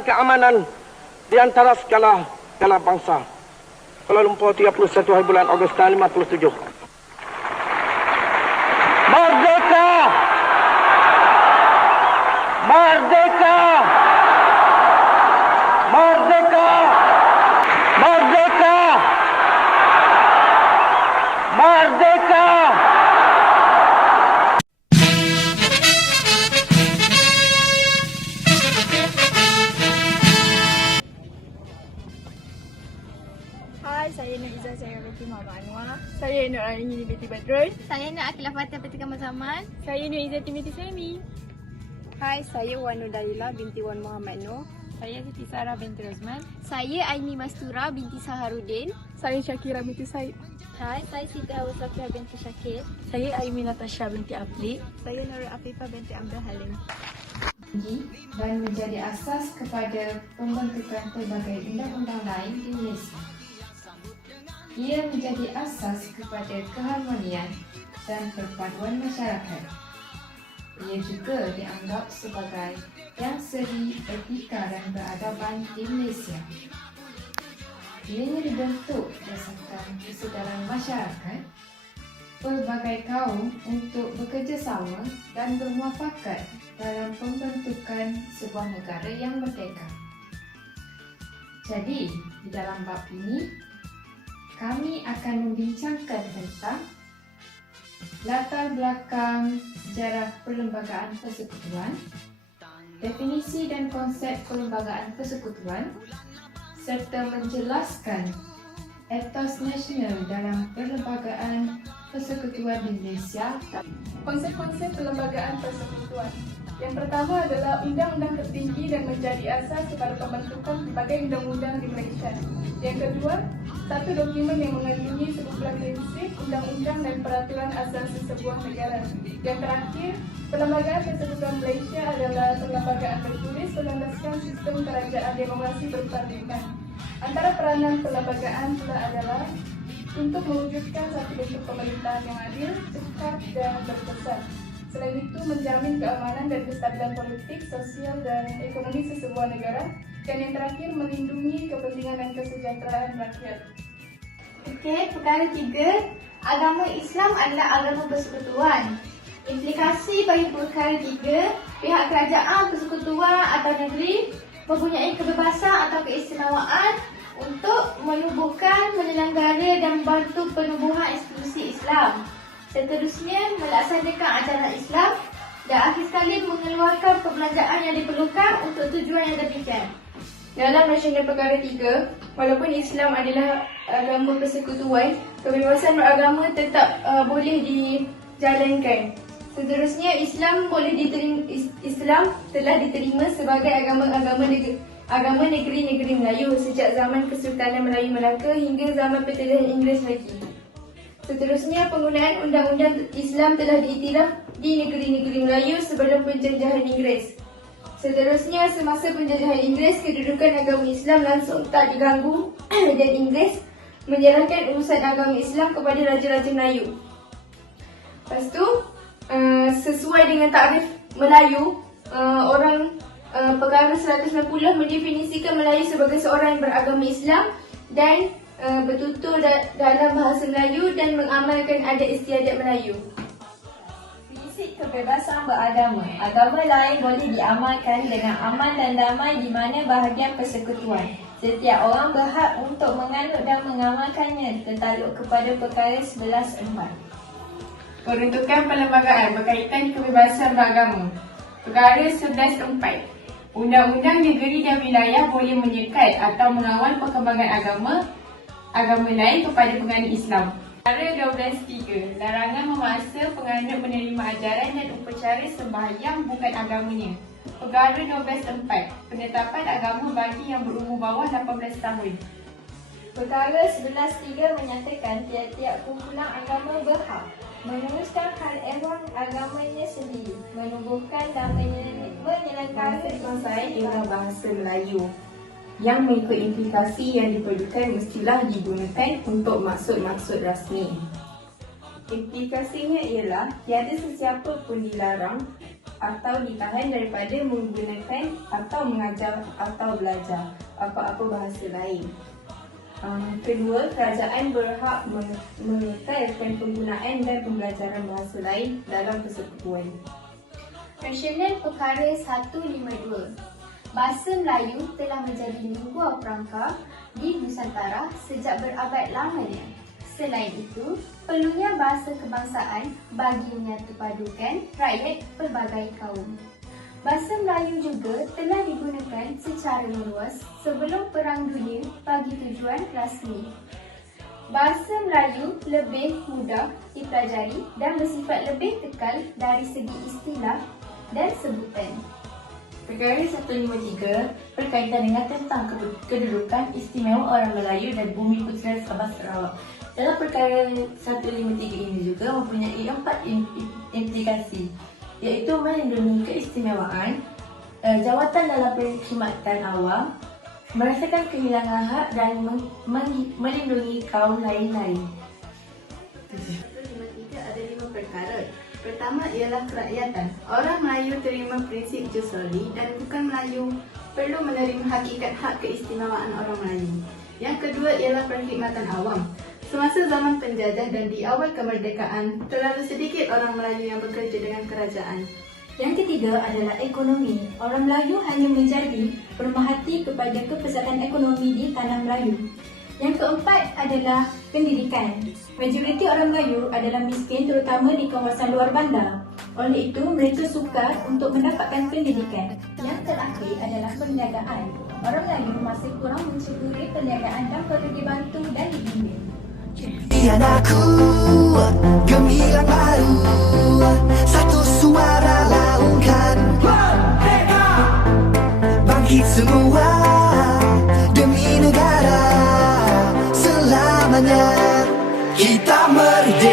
dan keamanan di antara segala bangsa. Kuala Lumpur, 31 hari bulan Ogos tahun 57. Merdeka! Merdeka! Merdeka! Merdeka! Merdeka! Hai, saya Nur Izzah Syarifah binti Muhammad Anwar. Saya Nur Aini binti Badrun. Saya Nur Akilah Fatah binti Kamal Zaman. Saya Nur Izzati binti Sami. Hai, saya Wan Nur Dalila binti Wan Muhammad Nur. Saya Siti Sarah binti Rosman. Saya Aini Mastura binti Saharudin. Saya Syakira binti Said. Hai, saya Siti Hawa Safia binti Syakir. Saya Aimi Natasha binti Afli. Saya Nur Afifah binti Abdul Halim. Dan menjadi asas kepada pembentukan pelbagai undang-undang lain di Malaysia. Ia menjadi asas kepada keharmonian dan perpaduan masyarakat. Ia juga dianggap sebagai yang seri etika dan peradaban di Malaysia. Ianya dibentuk berdasarkan kesedaran masyarakat, pelbagai kaum untuk bekerjasama dan bermuafakat dalam pembentukan sebuah negara yang merdeka. Jadi, di dalam bab ini, kami akan membincangkan tentang latar belakang sejarah perlembagaan persekutuan, definisi dan konsep perlembagaan persekutuan, serta menjelaskan etos nasional dalam perlembagaan persekutuan di Malaysia. Konsep-konsep perlembagaan persekutuan. Yang pertama adalah undang-undang tertinggi dan menjadi asas kepada pembentukan berbagai undang-undang di Malaysia. Yang kedua, satu dokumen yang mengandungi sekumpulan prinsip, undang-undang dan peraturan asasi sebuah negara. Yang terakhir, perlembagaan persekutuan Malaysia adalah perlembagaan tertulis berlandaskan sistem kerajaan demokrasi berkelanjutan. Antara peranan perlembagaan pula adalah untuk mewujudkan satu bentuk pemerintahan yang adil, cepat dan berkesan. Selain itu, menjamin keamanan dan kestabilan politik, sosial dan ekonomi sesebuah negara. Dan yang terakhir, melindungi kepentingan dan kesejahteraan rakyat. Okey, perkara 3, agama Islam adalah agama persekutuan. Implikasi bagi perkara 3, pihak kerajaan, persekutuan atau negeri mempunyai kebebasan atau keistimewaan untuk menubuhkan, menyelenggara dan membantu penubuhan institusi Islam. Seterusnya, melaksanakan ajaran Islam dan akhir sekali mengeluarkan perbelanjaan yang diperlukan untuk tujuan yang demikian. Dalam nasional perkara 3, walaupun Islam adalah agama persekutuan, kebebasan beragama tetap boleh dijalankan. Seterusnya, Islam telah diterima sebagai agama negeri-negeri Melayu sejak zaman Kesultanan Melayu Melaka hingga zaman penjelajahan Inggeris lagi. Seterusnya, penggunaan undang-undang Islam telah diiktiraf di negeri-negeri Melayu sebelum penjajahan Inggeris. Seterusnya, semasa penjajahan Inggeris, kedudukan agama Islam langsung tak diganggu dan Inggeris menjalankan urusan agama Islam kepada Raja-Raja Melayu. Lepas tu, sesuai dengan takrif Melayu, perkara 190 mendefinisikan Melayu sebagai seorang yang beragama Islam dan bertutur dalam bahasa Melayu dan mengamalkan adat istiadat Melayu. Prinsip kebebasan beragama. Agama lain boleh diamalkan dengan aman dan damai di mana bahagian persekutuan. Setiap orang berhak untuk menganut dan mengamalkannya tertakluk kepada perkara 11.4. Peruntukan perlembagaan berkaitan kebebasan beragama. Perkara 11.4. Undang-undang negeri dan wilayah boleh menyekat atau mengawal perkembangan agama lain kepada penganut Islam. Perkara 12.3. Larangan memaksa penganut menerima ajaran dan upacara sembahyang bukan agamanya. Perkara 12.4. Penetapan agama bagi yang berumur bawah 18 tahun. Perkara 11.3 menyatakan tiap-tiap kumpulan agama berhak meneruskan hal ehwal agamanya sendiri, menubuhkan dan menyelenggarakan Bahasa ialah bahasa Melayu yang mengikut implikasi yang diperlukan mestilah digunakan untuk maksud-maksud rasmi. Implikasinya ialah tiada sesiapa pun dilarang atau ditahan daripada menggunakan atau mengajar atau belajar apa-apa bahasa lain. Kedua, kerajaan berhak mengekalkan penggunaan dan pembelajaran bahasa lain dalam persekutuan. Rasional Perkara 152. Bahasa Melayu telah menjadi lingua franca di Nusantara sejak berabad lamanya. Selain itu, perlunya bahasa kebangsaan bagi menyatupadukan rakyat pelbagai kaum. Bahasa Melayu juga telah digunakan secara meluas sebelum Perang Dunia bagi tujuan rasmi. Bahasa Melayu lebih mudah dipelajari dan bersifat lebih kekal dari segi istilah dan sebutan. Perkara 153 berkaitan dengan tentang kedudukan istimewa orang Melayu dan Bumi Putera Sabah Sarawak. Dalam perkara 153 ini juga mempunyai 4 implikasi, iaitu melindungi keistimewaan, jawatan dalam perkhidmatan awam, merasakan kehilangan hak dan melindungi kaum lain-lain. 153 ada 5 perkara. Pertama ialah kerakyatan. Orang Melayu terima prinsip jus soli dan bukan Melayu perlu menerima hakikat hak keistimewaan orang Melayu. Yang kedua ialah perkhidmatan awam. Semasa zaman penjajah dan di awal kemerdekaan, terlalu sedikit orang Melayu yang bekerja dengan kerajaan. Yang ketiga adalah ekonomi. Orang Melayu hanya menjadi pemerhati kepada kepesanan ekonomi di tanah Melayu. Yang keempat adalah pendidikan. Majoriti orang Melayu adalah miskin terutama di kawasan luar bandar. Oleh itu, mereka sukar untuk mendapatkan pendidikan. Yang terakhir adalah perniagaan. Orang Melayu masih kurang menceburi perniagaan dan perlu dibantu dan dibimbing. Dian aku gemilang baru, satu suara laungkan, bangkit semua demi negara, selamanya kita merdeka.